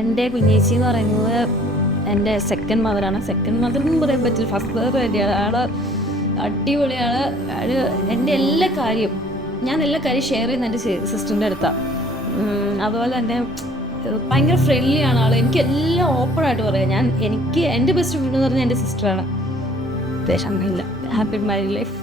എൻ്റെ കുഞ്ഞേച്ചി എന്ന് പറയുന്നത് എൻ്റെ സെക്കൻഡ് മദറാണ്. സെക്കൻഡ് മദർ എന്നും പറയാൻ പറ്റില്ല, ഫസ്റ്റ് മദർ തന്നെയാണ്. അടിപൊളിയാണ്. എൻ്റെ എല്ലാ കാര്യം ഞാൻ എല്ലാ കാര്യം ഷെയർ ചെയ്യുന്ന എൻ്റെ സിസ്റ്ററിൻ്റെ അടുത്താണ്. അതുപോലെ തന്നെ ഭയങ്കര ഫ്രണ്ട്ലി ആണ് ആൾ. എനിക്ക് എല്ലാം ഓപ്പണായിട്ട് പറയാം. എനിക്ക് എൻ്റെ ബെസ്റ്റ് ഫ്രണ്ട് എന്ന് പറഞ്ഞാൽ എൻ്റെ സിസ്റ്ററാണ്. ദേഷ്യമില്ല. Happy married life.